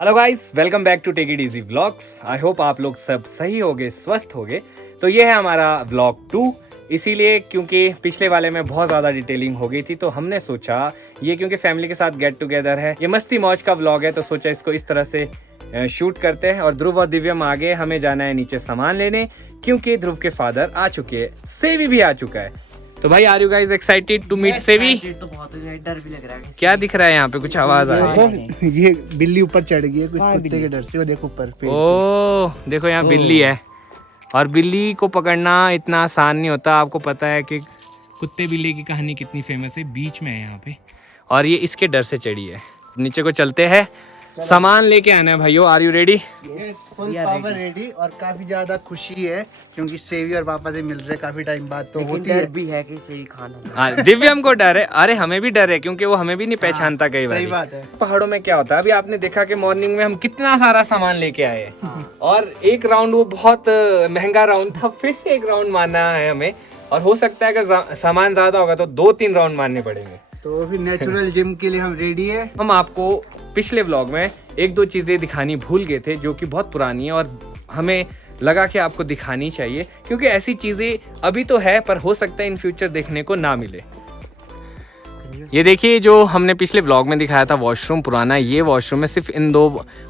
Hello guys, welcome back to take it easy vlogs. I hope आप लोग सब सही होगे, स्वस्थ होगे। तो ये है हमारा व्लॉग 2, इसीलिए क्योंकि पिछले वाले में बहुत ज़्यादा डिटेलिंग हो गई थी, तो हमने सोचा ये क्योंकि फैमिली के साथ गेट टुगेदर है, ये मस्ती मौज का व्लॉग है, तो सोचा इसको इस तरह से शूट करते हैं। और ध्रुव और दिव्यम आगे, हमें जाना है नीचे सामान लेने, क्योंकि ध्रुव के फादर आ चुके हैं, सेवी भी आ चुका है। तो भाई, are you guys excited to meet Savvy? तो बहुत डर भी लग रहा है। क्या दिख रहा है यहाँ पे? कुछ आवाज आ रही है। ये बिल्ली ऊपर चढ़ गई है कुछ कुत्ते के डर से, वो देखो ऊपर पे। ओह देखो, यहाँ बिल्ली है, और बिल्ली को पकड़ना इतना आसान नहीं होता। आपको पता है कि कुत्ते बिल्ली की कहानी कितनी फेमस है, बीच में है यहाँ पे, और ये इसके डर से चढ़ी है। नीचे को चलते हैं, सामान लेके आना है भाइयों। Are you ready? Full power ready. और काफी ज्यादा खुशी है क्योंकि सेवी और पापा से मिल रहे काफी टाइम बाद, तो होती है भी है कि सही खाना। हाँ, दिव्यम को डर है, अरे हमें भी डर है क्योंकि वो हमें भी नहीं पहचानता कई बार। सही बात है। पहाड़ों में क्या होता है, अभी आपने देखा कि मॉर्निंग में हम कितना सारा सामान लेके आए, और एक राउंड वो बहुत महंगा राउंड था, फिर से एक राउंड मारना है हमें, और हो सकता है कि सामान ज्यादा होगा तो 2-3 राउंड मारने पड़ेंगे। तो फिर नेचुरल जिम के लिए हम रेडी है। हम आपको पिछले व्लॉग में 1-2 चीजें दिखानी भूल गए थे जो कि बहुत पुरानी है, और हमें लगा कि आपको दिखानी चाहिए, क्योंकि ऐसी चीजें अभी तो है पर हो सकता है इन फ्यूचर देखने को ना मिले। ये देखिए, जो हमने पिछले व्लॉग में दिखाया था वॉशरूम पुराना, ये वॉशरूम है, सिर्फ इन 2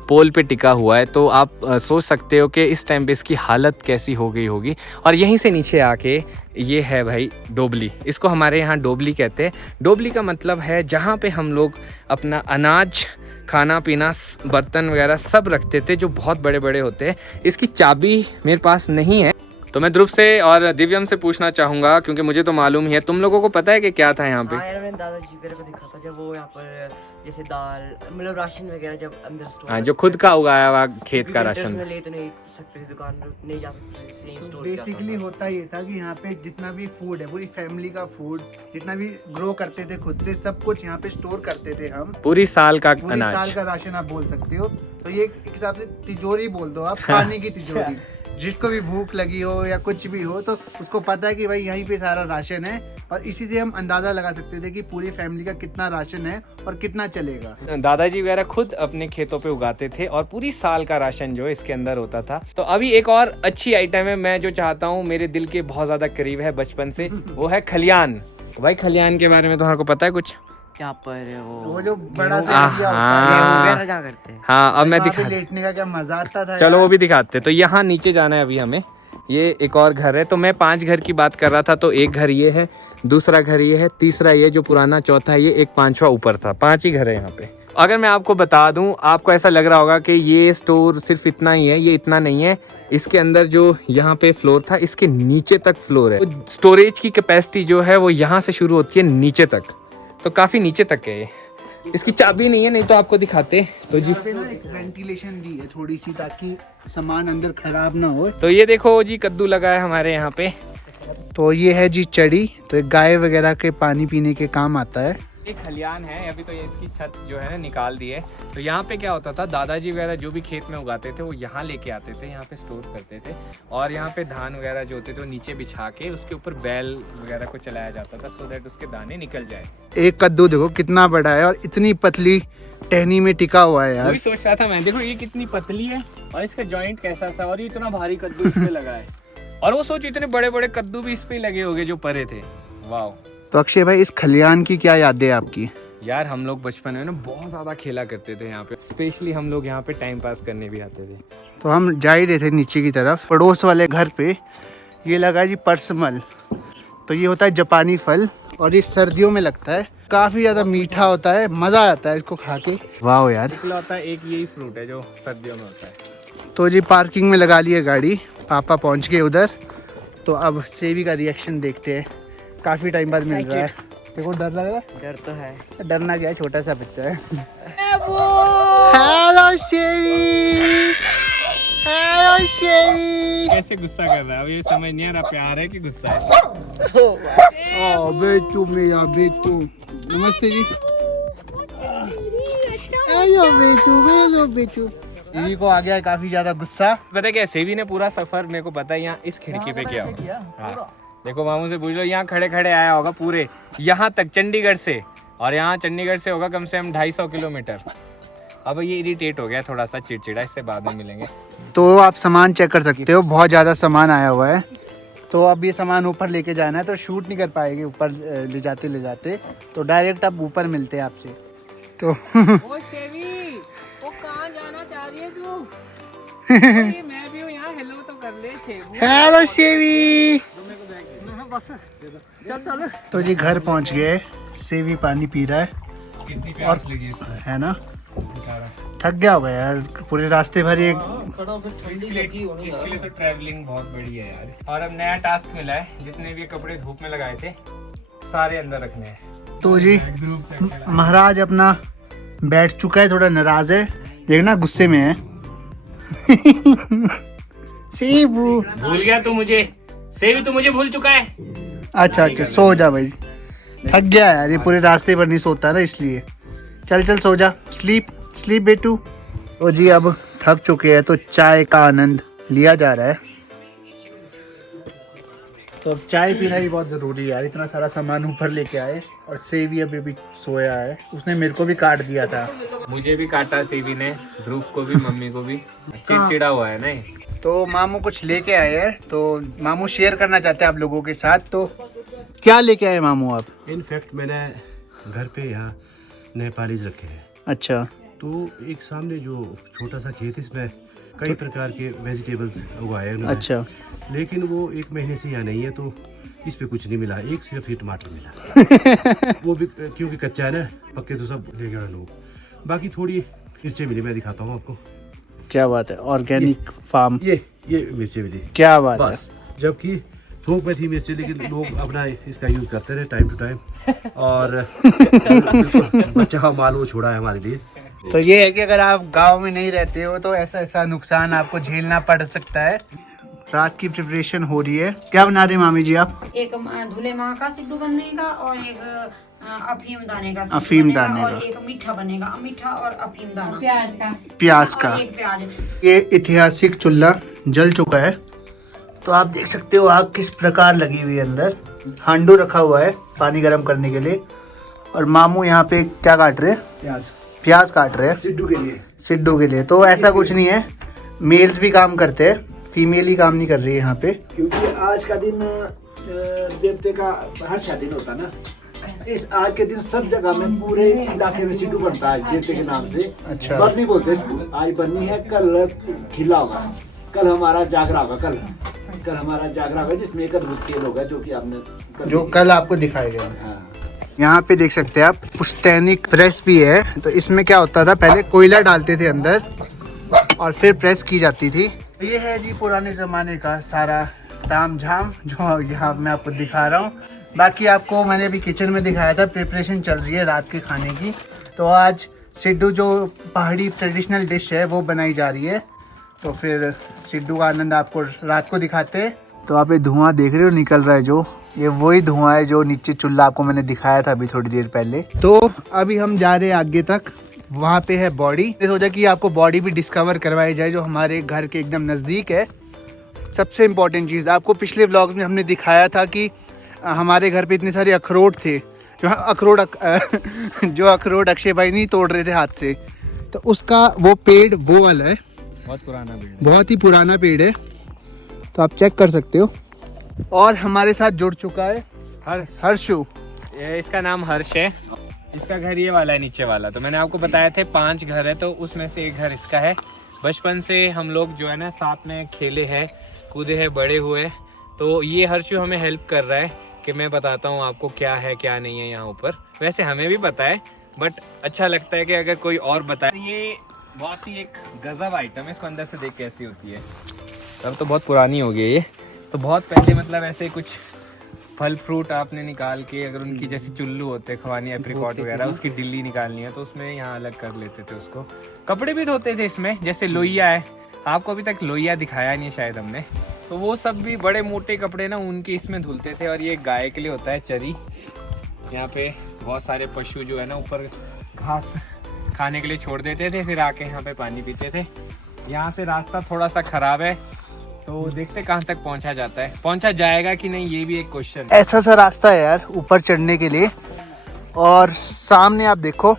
पोल पे टिका हुआ है, तो आप सोच सकते हो कि इस टाइम पे इसकी हालत कैसी हो गई होगी। और यहीं से नीचे आके ये है भाई डोबली, इसको हमारे यहाँ डोबली कहते हैं। डोबली का मतलब है जहाँ पे हम लोग अपना अनाज, खाना पीना, बर्तन वगैरह सब रखते थे, जो बहुत बड़े बड़े होते हैं। इसकी चाबी मेरे पास नहीं है, तो मैं ध्रुव से और दिव्यम से पूछना चाहूँगा, क्योंकि मुझे तो मालूम ही है। तुम लोगों को पता है कि क्या था यहाँ पे? हाँ यार, मैंने दादाजी मेरे को दिखा था जब वो यहाँ पर जैसे दाल, मतलब राशन वगैरह जब अंदर स्टोर। हाँ, जो खुद का उगाया हुआ खेत का राशन। ले तो नहीं सकते थे, दुकान नहीं जा सकते थे, स्टोर बेसिकली होता ये था कि यहाँ पे जितना भी फूड है, पूरी फैमिली का फूड, जितना भी ग्रो करते थे खुद से, सब कुछ यहाँ पे स्टोर करते थे हम। पूरी साल का पूरी अनाज, साल का राशन आप बोल सकते हो। तो ये एक हिसाब से तिजोरी बोल दो आप, खाने की तिजोरी। जिसको भी भूख लगी हो या कुछ भी हो, तो उसको पता है कि भाई यहीं पे सारा राशन है, और इसी से हम अंदाजा लगा सकते थे कि पूरी फैमिली का कितना राशन है और कितना चलेगा। दादाजी वगैरह खुद अपने खेतों पे उगाते थे, और पूरी साल का राशन जो इसके अंदर होता था। तो अभी एक और अच्छी आइटम है, मैं जो चाहता हूँ, मेरे दिल के बहुत ज्यादा करीब है बचपन से, वो है खलियान। भाई, खलियान के बारे में तुम्हारे को पता है कुछ? यहाँ पर वो जो बड़ा सा हाँ, एरिया होता है, वगैरह क्या करते हैं। हाँ, अब मैं वहाँ पे दिखा, लेटने का क्या मजा आता था। चलो यार। वो भी दिखाते। तो यहाँ नीचे जाना है अभी हमें, ये एक और घर है। तो मैं 5 घर की बात कर रहा था, तो एक घर ये है, दूसरा घर ये है, तीसरा ये जो पुराना, चौथा ये, एक 5वां ऊपर था। 5 ही घर है यहाँ पे। अगर मैं आपको बता दूं, आपको ऐसा लग रहा होगा कि ये स्टोर सिर्फ इतना ही है, ये इतना नहीं है। इसके अंदर जो यहाँ पे फ्लोर था, इसके नीचे तक फ्लोर है। तो स्टोरेज की कैपेसिटी जो है वो यहाँ से शुरू होती है नीचे तक, तो काफ़ी नीचे तक है ये। इसकी चाबी नहीं है, नहीं तो आपको दिखाते। तो जी, यहाँ पे ना एक वेंटिलेशन दी है थोड़ी सी, ताकि सामान अंदर खराब ना हो। तो ये देखो जी, कद्दू लगा है हमारे यहाँ पे। तो ये है जी चड़ी, तो एक गाय वगैरह के पानी पीने के काम आता है। एक खलियान है, अभी तो ये इसकी छत जो है ना निकाल दी है। तो यहाँ पे क्या होता था, दादाजी वगैरह जो भी खेत में उगाते थे वो यहाँ लेके आते थे, यहाँ पे स्टोर करते थे, और यहाँ पे धान वगैरह जो होते थे वो नीचे बिछा के उसके ऊपर बैल वगैरह को चलाया जाता था, सो दैट उसके दाने निकल जाए। एक कद्दू देखो कितना बड़ा है, और इतनी पतली टहनी में टिका हुआ है यार। वही सोच रहा था मैं, देखो ये कितनी पतली है, और इसका जॉइंट कैसा सा, और ये इतना भारी कद्दू इस पे लगा है। और वो सोच, इतने बड़े बड़े कद्दू भी इस पे लगे होंगे जो परे थे। वाह। तो अक्षय भाई, इस खलियान की क्या यादें हैं आपकी? यार, हम लोग बचपन में ना बहुत ज़्यादा खेला करते थे यहाँ पे, स्पेशली हम लोग यहाँ पे टाइम पास करने भी आते थे। तो हम जा ही रहे थे नीचे की तरफ, पड़ोस वाले घर पे ये लगा जी परसमल। तो ये होता है जापानी फल, और ये सर्दियों में लगता है, काफ़ी ज़्यादा मीठा होता है, मज़ा आता है इसको खा के। वाह यार। इकलौता एक यही फ्रूट है जो सर्दियों में होता है। तो जी पार्किंग में लगा ली है गाड़ी, पापा पहुँच गए उधर। तो अब सेवी का रिएक्शन देखते हैं, काफ़ी टाइम बाद मिल रहा है। देखो, डर लग रहा है? डर तो है। डरना क्या है, छोटा सा बच्चा है। Hello Shevi, hello Shevi. कैसे गुस्सा कर रहा है, अब ये समझ नहीं आ रहा प्यार है कि गुस्सा है। ओ बेटू, मेरा बेटू, नमस्ते जी। हेलो बेटू, हेलो बेटू। शेवी को आ गया है काफी ज्यादा गुस्सा। पता क्या, सेवी ने पूरा सफर, मेरे को पता है, यहाँ इस खिड़की पे किया होगा। हाँ, देखो मामू से पूछ लो, यहाँ खड़े खड़े आया होगा पूरे यहाँ तक, चंडीगढ़ से। और यहाँ चंडीगढ़ से होगा कम से कम 250 किलोमीटर। अब ये इरिटेट हो गया थोड़ा सा, चिड़चिड़ा, इससे बाद में मिलेंगे। तो आप सामान चेक कर सकते हो, बहुत ज़्यादा सामान आया हुआ है। तो अब ये सामान ऊपर लेके जाना है, तो शूट नहीं कर पाएंगे ऊपर ले जाते, तो डायरेक्ट अब ऊपर मिलते हैं आपसे। तो ओ शेवी, वो कहाँ जाना चाह रही है तू? ये मैं भी हूँ यहाँ, हेलो तो कर ले शेवी। हेलो शेवी। चल चल। तो जी घर पहुँच गए, सेवी पानी पी रहा है, कितनी प्यास लगी इसको, है ना? बेचारा। थक गया होगा यार, पूरे रास्ते भर एक इसके लिए तो ट्रैवलिंग बहुत बड़ी है यार। और अब नया टास्क मिला है, जितने भी कपड़े धूप में लगाए थे सारे अंदर रखने हैं। तो जी महाराज अपना बैठ चुका है, थोड़ा नाराज है, देखना गुस्से में है। सेबू भूल गया तू मुझे, सेवी तू मुझे भूल चुका है। अच्छा अच्छा, सो जा भाई, थक गया यार, ये पूरे रास्ते पर नहीं सोता ना, इसलिए। चल चल सो जा, स्लीप स्लीप बेटू। तो जी अब थक चुके हैं, तो चाय का आनंद लिया जा रहा है। तो अब चाय पीना भी बहुत ज़रूरी है यार, इतना सारा सामान ऊपर लेके आए, और सेवी अभी भी सोया है, उसने मेरे को भी काट दिया था। मुझे भी काटा सेवी ने, ध्रुव को भी, मम्मी को भी। चिड़चिड़ा हुआ है ना। तो मामू कुछ लेके आए हैं, तो मामू शेयर करना चाहते हैं आप लोगों के साथ। तो क्या लेके आए मामू आप? इनफैक्ट मैंने घर पे यहाँ नेपालीज रखे हैं। अच्छा। तो एक सामने जो छोटा सा खेत, इसमें कई प्रकार के वेजिटेबल्स उगाए हैं उन्होंने। अच्छा। लेकिन वो एक महीने से यहाँ नहीं है, तो इस पे कुछ नहीं मिला, एक सिर्फ ही टमाटर मिला। वो भी क्योंकि कच्चा है ना, पक्के तो सब ले गए लोग। बाकी थोड़ी मिर्चें मिली, मैं दिखाता हूँ आपको। क्या बात है, ऑर्गेनिक फार्म। ये मिर्चें मिली, क्या बात है। बस। जबकि थोक में थी मिर्चें, लेकिन लोग अपना इसका यूज करते रहे टाइम टू टाइम, और बचा हुआ माल वो छोड़ा है हमारे लिए। तो ये है कि अगर आप गांव में नहीं रहते हो, तो ऐसा नुकसान आपको झेलना पड़ सकता है। रात की प्रिपरेशन हो रही है, क्या बना रहे हैं मामी जी आप? एक धुले माँ का सिड्डू बनने का, और एक अफीम दाने का अफीम दाने और का। एक मीठा बनेगा, मीठा और अफीम दाना, प्याज का। और एक प्याज। ये ऐतिहासिक चूल्हा जल चुका है, तो आप देख सकते हो आग किस प्रकार लगी हुई है। अंदर हांडू रखा हुआ है पानी गर्म करने के लिए, और मामू यहाँ पे क्या काट रहे हैं? प्याज काट रहे हैं सिड्डू के लिए। सिड्डू के लिए। तो ऐसा कुछ नहीं है, मेल्स भी काम करते हैं, फीमेल ही काम नहीं कर रही है यहाँ पे। क्योंकि आज का दिन देवते का हर्ष दिन होता ना, इस आज के दिन सब जगह में पूरे इलाके में सिड्डू बनता है देवते के नाम से। अच्छा। बरनी बोलते हैं, आज बरनी है, कल खिला होगा, कल हमारा जागरा होगा, कल हमारा जागरा होगा, जिसमें एक अद्भुत खेल होगा, जो कि आपने जो कल आपको दिखाई गया। हाँ। यहाँ पे देख सकते हैं आप, पुश्तैनिक प्रेस भी है। तो इसमें क्या होता था, पहले कोयला डालते थे अंदर और फिर प्रेस की जाती थी। ये है जी पुराने ज़माने का सारा ताम झाम, जो यहाँ मैं आपको दिखा रहा हूँ। बाकी आपको मैंने अभी किचन में दिखाया था, प्रिपरेशन चल रही है रात के खाने की। तो आज सिड्डू जो पहाड़ी ट्रेडिशनल डिश है वो बनाई जा रही है, तो फिर सिड्डू का आनंद आपको रात को दिखाते हैं। तो आप ये धुआं देख रहे हो निकल रहा है, जो ये वही धुआं है जो नीचे चूल्हा आपको मैंने दिखाया था अभी थोड़ी देर पहले। तो अभी हम जा रहे हैं आगे तक, वहाँ पे है बॉडी। सोचा कि आपको बॉडी भी डिस्कवर करवाई जाए, जो हमारे घर के एकदम नज़दीक है। सबसे इम्पोर्टेंट चीज़, आपको पिछले व्लॉग में हमने दिखाया था कि हमारे घर पे इतने सारे अखरोट थे, जो अखरोट अक्षय भाई नहीं तोड़ रहे थे हाथ से। तो उसका वो पेड़ वो वाला है, बहुत पुराना पेड़ है, बहुत ही पुराना पेड़ है, तो आप चेक कर सकते हो। और हमारे साथ जुड़ चुका है हर्षु। इसका नाम हर्ष है, इसका घर ये वाला है, नीचे वाला। तो मैंने आपको बताया थे 5 घर है, तो उसमें से एक घर इसका है। बचपन से हम लोग जो है ना साथ में खेले हैं, कूदे हैं, बड़े हुए। तो ये हर्षु हमें हेल्प कर रहा है कि मैं बताता हूँ आपको क्या है क्या नहीं है यहाँ ऊपर। वैसे हमें भी पता है, बट अच्छा लगता है कि अगर कोई और बताए। ये बहुत ही एक गजब आइटम है, इसको अंदर से देख कैसी होती है। तब तो बहुत पुरानी हो गई है ये, तो बहुत पहले मतलब ऐसे कुछ फल फ्रूट आपने निकाल के, अगर उनकी जैसे चुल्लू होते खवानी एप्रिकॉट वगैरह, उसकी डिल्ली निकालनी है तो उसमें यहाँ अलग कर लेते थे उसको। कपड़े भी धोते थे इसमें, जैसे लोहिया है, आपको अभी तक लोहिया दिखाया नहीं शायद हमने, तो वो सब भी बड़े मोटे कपड़े ना उनके इसमें धुलते थे। और ये गाय के लिए होता है चरी। यहाँ पे बहुत सारे पशु जो है ना ऊपर घास खाने के लिए छोड़ देते थे, फिर आके यहाँ पे पानी पीते थे। यहाँ से रास्ता थोड़ा सा खराब है, तो देखते कहाँ तक पहुँचा जाता है, पहुँचा जाएगा कि नहीं, ये भी एक क्वेश्चन है। ऐसा सा रास्ता है यार ऊपर चढ़ने के लिए। और सामने आप देखो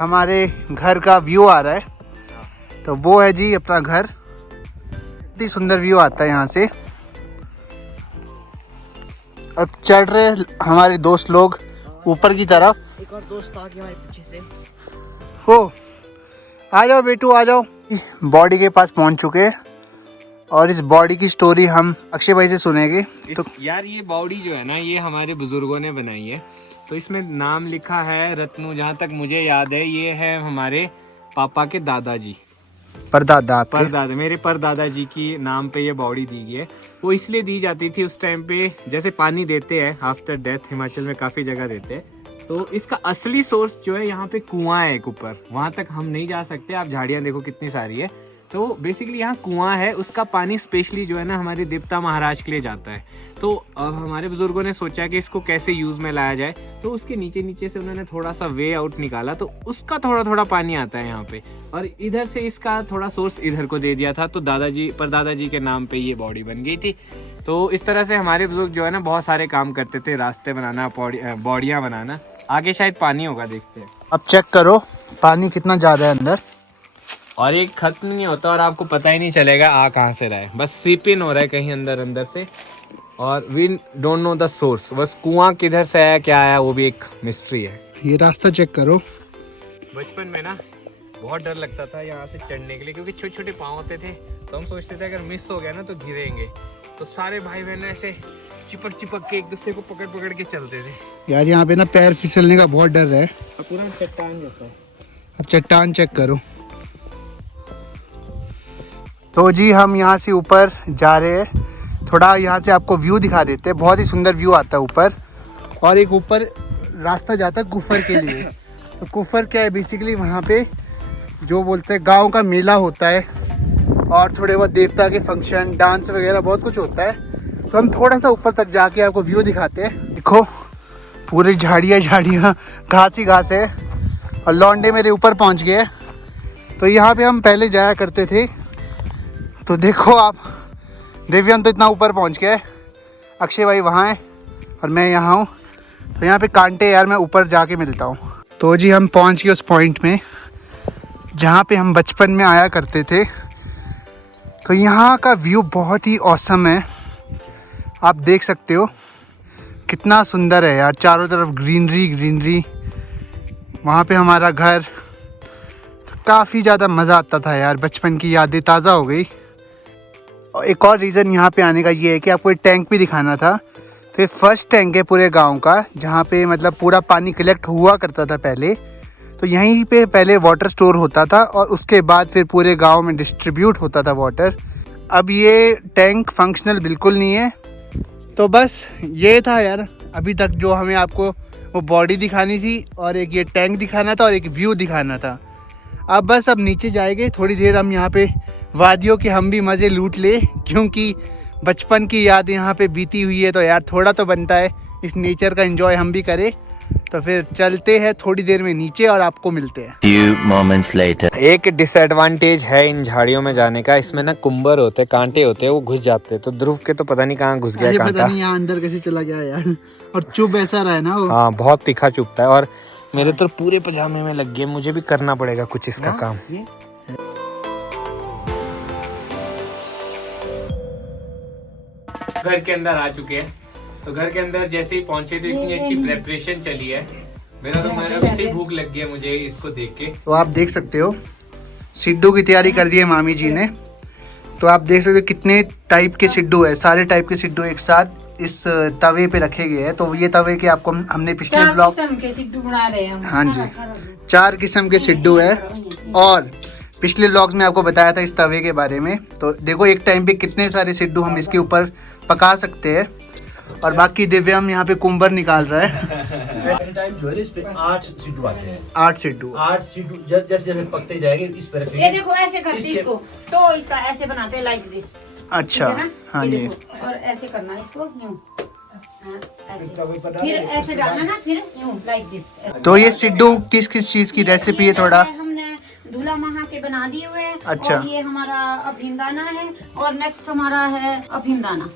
हमारे घर का व्यू आ रहा है। तो वो है जी अपना घर, बहुत ही सुंदर व्यू आता है यहाँ से। अब चढ़ रहे हमारे दोस्त लोग ऊपर की तरफ। एक और दोस्त आ गया हमारे पीछे से। हो, आ जाओ बेटू आ जाओ। बॉडी के पास पहुँच चुके हैं और इस बॉडी की स्टोरी हम अक्षय भाई से सुनेंगे। तो यार ये बॉडी जो है ना, ये हमारे बुजुर्गों ने बनाई है। तो इसमें नाम लिखा है रत्नू, जहाँ तक मुझे याद है। ये है हमारे पापा के दादाजी, परदादा आपके। परदादा, मेरे परदादा जी की नाम पे ये बॉडी दी गई है। वो इसलिए दी जाती थी उस टाइम पे, जैसे पानी देते हैं आफ्टर डेथ, हिमाचल में काफ़ी जगह देते हैं। तो इसका असली सोर्स जो है यहाँ पे कुआं है एक ऊपर, वहाँ तक हम नहीं जा सकते। आप झाड़ियाँ देखो कितनी सारी है। तो बेसिकली यहाँ कुआं है, उसका पानी स्पेशली जो है ना हमारे देवता महाराज के लिए जाता है। तो अब हमारे बुजुर्गों ने सोचा कि इसको कैसे यूज़ में लाया जाए, तो उसके नीचे नीचे से उन्होंने थोड़ा सा वे आउट निकाला, तो उसका थोड़ा थोड़ा पानी आता है यहाँ पे। और इधर से इसका थोड़ा सोर्स इधर को दे दिया था, तो दादाजी परदादाजी के नाम पे ये बॉडी बन गई थी। तो इस तरह से हमारे बुजुर्ग जो है ना बहुत सारे काम करते थे, रास्ते बनाना, बॉडियाँ बनाना। आगे शायद पानी होगा, देखते हैं। अब चेक करो पानी कितना ज़्यादा है अंदर, और ये खत्म नहीं होता और आपको पता ही नहीं चलेगा आ कहाँ से रहा है। बस सीप इन हो रहा है कहीं अंदर अंदर से, और we don't know the source. बस कुआं किधर से आया, क्या आया, वो भी एक मिस्ट्री है। ये रास्ता चेक करो। बचपन में ना बहुत डर लगता था यहाँ से चढ़ने के लिए, क्योंकि छोटे छोटे पाँव होते थे। तो हम सोचते थे अगर मिस हो गया ना तो गिरेंगे। तो सारे भाई बहन ऐसे चिपक चिपक के एक दूसरे को पकड़ पकड़ के चलते थे। यार यहाँ पे ना पैर फिसलने का बहुत डर है। पूरा चट्टान जैसा। अब चट्टान चेक करो। तो जी हम यहाँ से ऊपर जा रहे हैं, थोड़ा यहाँ से आपको व्यू दिखा देते हैं। बहुत ही सुंदर व्यू आता है ऊपर, और एक ऊपर रास्ता जाता है कुफर के लिए। तो कुफर क्या है, बेसिकली वहाँ पे जो बोलते हैं गांव का मेला होता है, और थोड़े बहुत देवता के फंक्शन, डांस वगैरह बहुत कुछ होता है। तो हम थोड़ा सा ऊपर तक जाके आपको व्यू दिखाते हैं। देखो पूरी झाड़ियाँ झाड़ियाँ, घास ही घास है, और लौंडे मेरे ऊपर पहुँच गए। तो यहाँ पे हम पहले जाया करते थे। तो देखो आप, दिव्यम तो इतना ऊपर पहुँच गया है, अक्षय भाई वहाँ है और मैं यहाँ हूँ। तो यहाँ पे कांटे यार, मैं ऊपर जाके मिलता हूँ। तो जी हम पहुँच गए उस पॉइंट में जहाँ पे हम बचपन में आया करते थे। तो यहाँ का व्यू बहुत ही औसम है, आप देख सकते हो कितना सुंदर है यार। चारों तरफ ग्रीनरी ग्रीनरी, वहाँ पे हमारा घर। तो काफ़ी ज़्यादा मज़ा आता था यार, बचपन की यादें ताज़ा हो गई। और एक और रीज़न यहाँ पे आने का ये है कि आपको एक टैंक भी दिखाना था। तो ये फर्स्ट टैंक है पूरे गांव का, जहाँ पे मतलब पूरा पानी कलेक्ट हुआ करता था पहले। तो यहीं पे पहले वाटर स्टोर होता था, और उसके बाद फिर पूरे गांव में डिस्ट्रीब्यूट होता था वाटर। अब ये टैंक फंक्शनल बिल्कुल नहीं है। तो बस ये था यार अभी तक जो हमें आपको वो बॉडी दिखानी थी, और एक ये टैंक दिखाना था, और एक व्यू दिखाना था। अब बस अब नीचे जाएंगे थोड़ी देर, हम यहाँ पे वादियों के हम भी मज़े लूट ले, क्योंकि बचपन की याद यहाँ पे बीती हुई है। तो यार थोड़ा तो बनता है इस नेचर का एंजॉय हम भी करें। तो फिर चलते हैं थोड़ी देर में नीचे, और आपको मिलते हैं। Few moments later. एक डिसएडवांटेज है इन झाड़ियों में जाने का, इसमें ना कुंबर होते हैं, कांटे होते हैं, वो घुस जाते हैं। तो ध्रुव के तो पता नहीं कहाँ घुस गया कांटा। पता नहीं यहाँ अंदर कैसे चला गया यार, और चुभ ऐसा रहा है ना वो। हाँ बहुत तीखा चुभता है, और मेरे तो पूरे पजामे में लग गए। मुझे भी करना पड़ेगा कुछ इसका काम। घर के अंदर आ चुके हैं। तो घर के अंदर जैसे ही पहुंचे तो इतनी अच्छी प्रेपरेशन चली है, मेरा तो अभी से भूख लग गई है मुझे इसको देख के। तो आप देख सकते हो सिड्डू की तैयारी कर दी है मामी जी ने। तो आप देख सकते हो कितने टाइप के सिड्डू है, सारे टाइप के सिड्डू एक साथ इस तवे पे रखे गए हैं। तो ये तवे के आपको हमने पिछले ब्लॉग, के सिड्डू बना रहे हैं हम। हाँ जी, 4 किस्म के सिड्डू है, और पिछले व्लॉग्स में आपको बताया था इस तवे के बारे में। तो देखो एक टाइम पे कितने सारे सिड्डू हम इसके ऊपर पका सकते हैं। और बाकी दिव्यम यहाँ पे कुंबर निकाल रहा है। टाइम जो है इस पे 8 सिड्डू आते हैं। 8 सिड्डू। 8 सिड्डू जैसे जैसे पकते जाएंगे इस पे ये रखेंगे। देखो ऐसे करते इसको, तो इसका ऐसे बनाते हैं लाइक दिस। अच्छा, हाँ जी। और ऐसे करना है इसको, यूं। हाँ, ऐसे। फिर ऐसे डालना ना, फिर यूं लाइक दिस। तो ये सिड्डू किस किस चीज की रेसिपी है थोड़ा? हमने दूल्हा महा के बना दिए हुए हैं। अच्छा। और ये हमारा अफीम दाना है, और नेक्स्ट हमारा है अफीम दाना।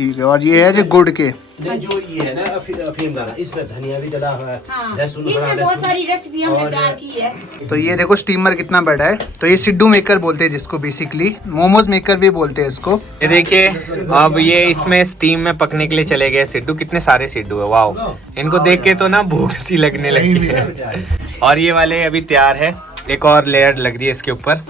ठीक है, और ये है जो गुड़ के। नहीं, जो ये है ना अफीम दाना, इसमें धनिया भी डला हुआ है, हाँ, लहसुन, इसमें हरा बहुत लहसुन। सारी रेसिपी हमने और- तैयार की है। तो ये देखो स्टीमर कितना बड़ा है। तो ये सिड्डू मेकर बोलते हैं जिसको, बेसिकली मोमोज मेकर भी बोलते हैं इसको। ये देखिए अब ये इसमें स्टीम में पकने के लिए चले गए सिड्डू। कितने सारे सिड्डू है, वाह! इनको देख के तो ना भूख सी लगने लगी है। और ये वाले अभी तैयार है, एक और लेयर लग रही है इसके ऊपर,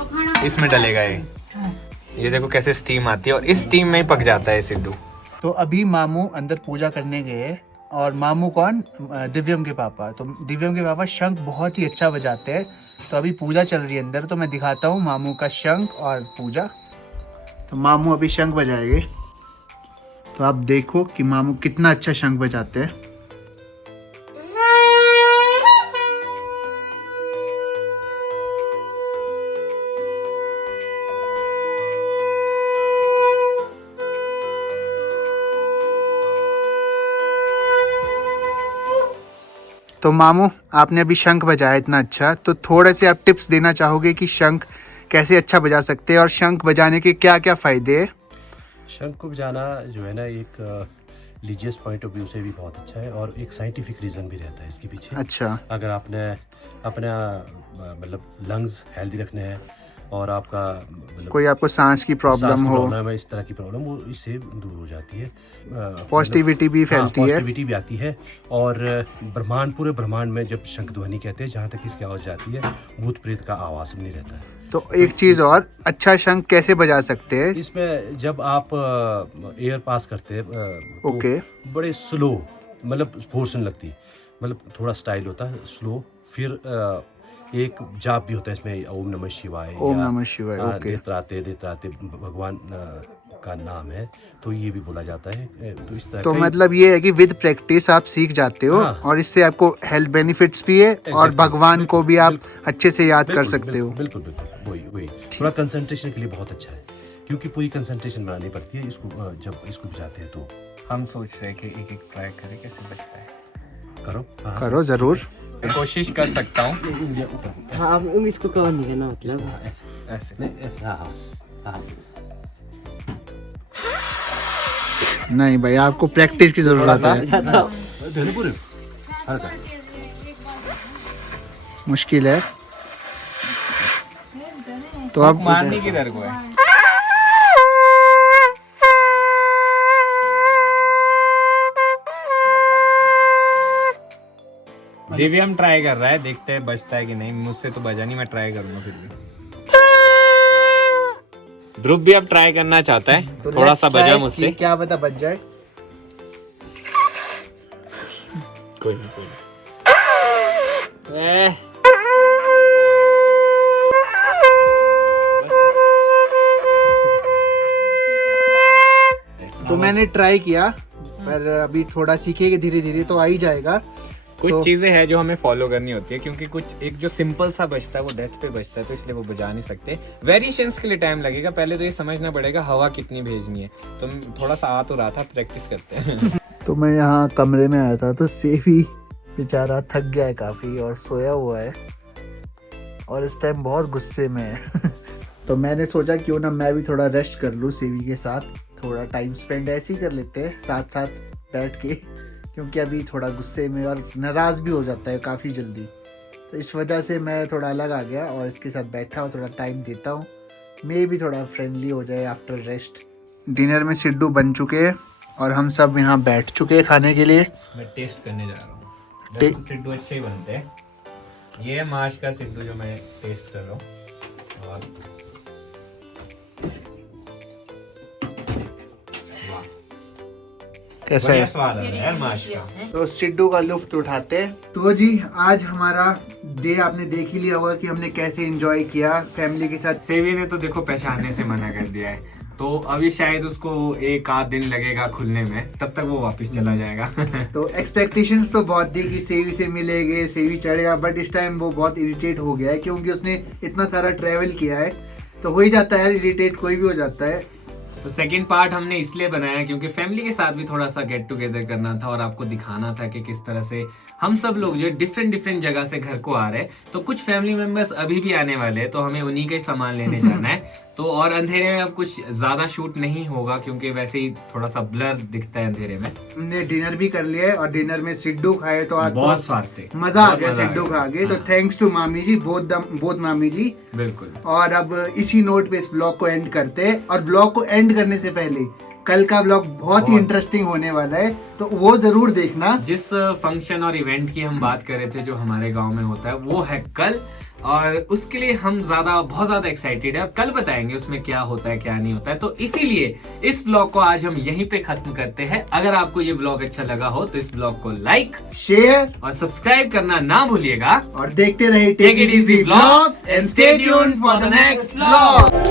इसमें डलेगा ये देखो कैसे स्टीम आती है और इस स्टीम में ही पक जाता है सिड्डू। तो अभी मामू अंदर पूजा करने गए, और मामू कौन? दिव्यम के पापा। तो दिव्यम के पापा शंख बहुत ही अच्छा बजाते हैं। तो अभी पूजा चल रही है अंदर, तो मैं दिखाता हूँ मामू का शंख और पूजा। तो मामू अभी शंख बजाएंगे, तो आप देखो कि मामू कितना अच्छा शंख बजाते हैं। तो मामू आपने अभी शंख बजाया इतना अच्छा, तो थोड़े से आप टिप्स देना चाहोगे कि शंख कैसे अच्छा बजा सकते हैं और शंख बजाने के क्या क्या फायदे हैं? शंख को बजाना जो है ना, एक रिलीजियस पॉइंट ऑफ व्यू से भी बहुत अच्छा है, और एक साइंटिफिक रीज़न भी रहता है इसके पीछे। अच्छा, अगर आपने अपना मतलब लंग्स हेल्दी रखने हैं, और आपका मतलब कोई आपको सांस की प्रॉब्लम हो, है, इस तरह की प्रॉब्लम, वो इससे दूर हो जाती है। पॉजिटिविटी भी फैलती है। पॉजिटिविटी भी आती है। और ब्रह्मांड, पूरे ब्रह्मांड में जब शंख ध्वनि कहते हैं, जहाँ तक इसकी आवाज़ जाती है, भूत प्रेत का आवाज़ नहीं रहता है। तो एक चीज और, अच्छा शंख कैसे बजा सकते हैं? इसमें जब आप एयर पास करते हैं तो ओके। बड़े स्लो, मतलब फोर्सन लगती है, मतलब थोड़ा स्टाइल होता है स्लो। फिर एक जाप भी होता है इसमें, ओम नमः शिवाय, ओम या, नमः शिवाय, ओके। देत्राते भगवान का नाम है, तो ये भी बोला जाता है। तो इस तरह तो कई- मतलब ये है कि विद प्रैक्टिस आप सीख जाते हो, हाँ। और इससे आपको हेल्थ बेनिफिट्स भी है, और Exactly, भगवान को भी आप बिल्कुल, अच्छे से याद कर बिल्कुल, सकते हो। बिल्कुल बिल्कुल, वही थोड़ा कंसंट्रेशन के लिए बहुत अच्छा है, क्योंकि पूरी कंसंट्रेशन बनानी पड़ती है इसको, जब इसको बजाते हैं तो। हम सोच रहे हैं कि एक एक ट्राई करें कैसे बजता है। करो, हाँ। करो जरूर। मैं कोशिश कर सकता हूँ हाँ, आप इसको कवर नहीं करना, मतलब ऐसे ऐसे। नहीं, ऐसे, हाँ हाँ हाँ। नहीं भाई, आपको प्रैक्टिस की जरूरत है, जाता धोने पूरे हल्का। मुश्किल है। तो आप मारने की दर को है। दिव्यम ट्राई कर रहा है, देखते हैं बजता है कि नहीं। मुझसे तो बजा नहीं, मैं ट्राई करूंगा फिर भी। ध्रुव भी अब ट्राई करना चाहता है, तो थोड़ा let's सा बजा try मुझसे। कि क्या पता बच जाए। कोई नहीं, कोई नहीं। तो मैंने ट्राई किया, पर अभी थोड़ा सीखेंगे धीरे धीरे तो आ ही जाएगा। कुछ तो- चीजें हैं जो हमें फॉलो करनी होती है, क्योंकि कुछ एक जो सिंपल सा बजता है वो डेथ पे बजता है, तो इसलिए वो बजा नहीं सकते। वेरिएशंस के लिए टाइम लगेगा, पहले तो ये समझना पड़ेगा हवा कितनी भेजनी है। तो थोड़ा सा आ तो रहा था, प्रैक्टिस करते हैं। तो मैं यहाँ कमरे में आया था, तो सेवी बेचारा थक गया है काफी और सोया हुआ है, और इस टाइम बहुत गुस्से में है। तो मैंने सोचा क्यों ना मैं भी थोड़ा रेस्ट कर लूँ सेवी के साथ, थोड़ा टाइम स्पेंड ऐसे ही कर लेते हैं साथ साथ बैठ के, क्योंकि अभी थोड़ा गुस्से में और नाराज़ भी हो जाता है काफ़ी जल्दी। तो इस वजह से मैं थोड़ा अलग आ गया और इसके साथ बैठा हूँ, थोड़ा टाइम देता हूँ, मैं भी थोड़ा फ्रेंडली हो जाए आफ्टर रेस्ट। डिनर में सिड्डू बन चुके हैं और हम सब यहाँ बैठ चुके हैं खाने के लिए। मैं टेस्ट करने जा रहा हूँ। टे- तो सिड्डू अच्छे ही बनते हैं। ये है माश का सिड्डू जो मैं टेस्ट कर रहा हूँ। और वाह, कैसा बढ़िया है? स्वाद आ रहा है यार माश का। तो सिड्डू का लुफ्त उठाते हैं। तो जी आज हमारा डे आपने देख ही लिया होगा कि हमने कैसे एंजॉय किया फैमिली के साथ। सेवी ने तो देखो पहचानने से मना कर दिया है, तो अभी शायद उसको एक आध दिन लगेगा खुलने में, तब तक वो वापस चला जाएगा। तो एक्सपेक्टेशंस तो बहुत थी कि सेवी से मिलेंगे, सेवी चढ़ेगा, बट इस टाइम वो बहुत इरिटेट हो गया है, क्योंकि उसने इतना सारा ट्रैवल किया है। तो हो ही जाता है इरिटेट, कोई भी हो जाता है। तो सेकंड पार्ट हमने इसलिए बनाया क्योंकि फैमिली के साथ भी थोड़ा सा गेट टुगेदर करना था और आपको दिखाना था कि किस तरह से हम सब लोग जो डिफरेंट जगह से घर को आ रहे हैं। तो कुछ फैमिली मेंबर्स अभी भी आने वाले हैं, तो हमें उन्हीं का ही सामान लेने जाना है। तो और अंधेरे में अब कुछ ज्यादा शूट नहीं होगा क्योंकि वैसे ही थोड़ा सा ब्लर दिखता है अंधेरे में। हमने डिनर भी कर लिया है और डिनर में सिड्डू खाए तो आज बहुत स्वाद थे, मजा आ बहुत गया मजा आ सिड्डू गया। खा के। तो हाँ। थैंक्स टू मामी जी, बोथ मामी जी। बिल्कुल। और अब इसी नोट पे इस ब्लॉग को एंड करते हैं। और ब्लॉग को एंड करने से पहले कल का ब्लॉग बहुत ही इंटरेस्टिंग होने वाला है, तो वो जरूर देखना। जिस फंक्शन और इवेंट की हम बात कर रहे थे जो हमारे गांव में होता है वो है कल, और उसके लिए हम बहुत ज्यादा एक्साइटेड है। और कल बताएंगे उसमें क्या होता है क्या नहीं होता है। तो इसीलिए इस ब्लॉग को आज हम यहीं पे खत्म करते हैं। अगर आपको ये ब्लॉग अच्छा लगा हो तो इस ब्लॉग को लाइक, शेयर और सब्सक्राइब करना ना भूलिएगा। और देखते रहे Take it easy vlogs and stay tuned for the next vlog.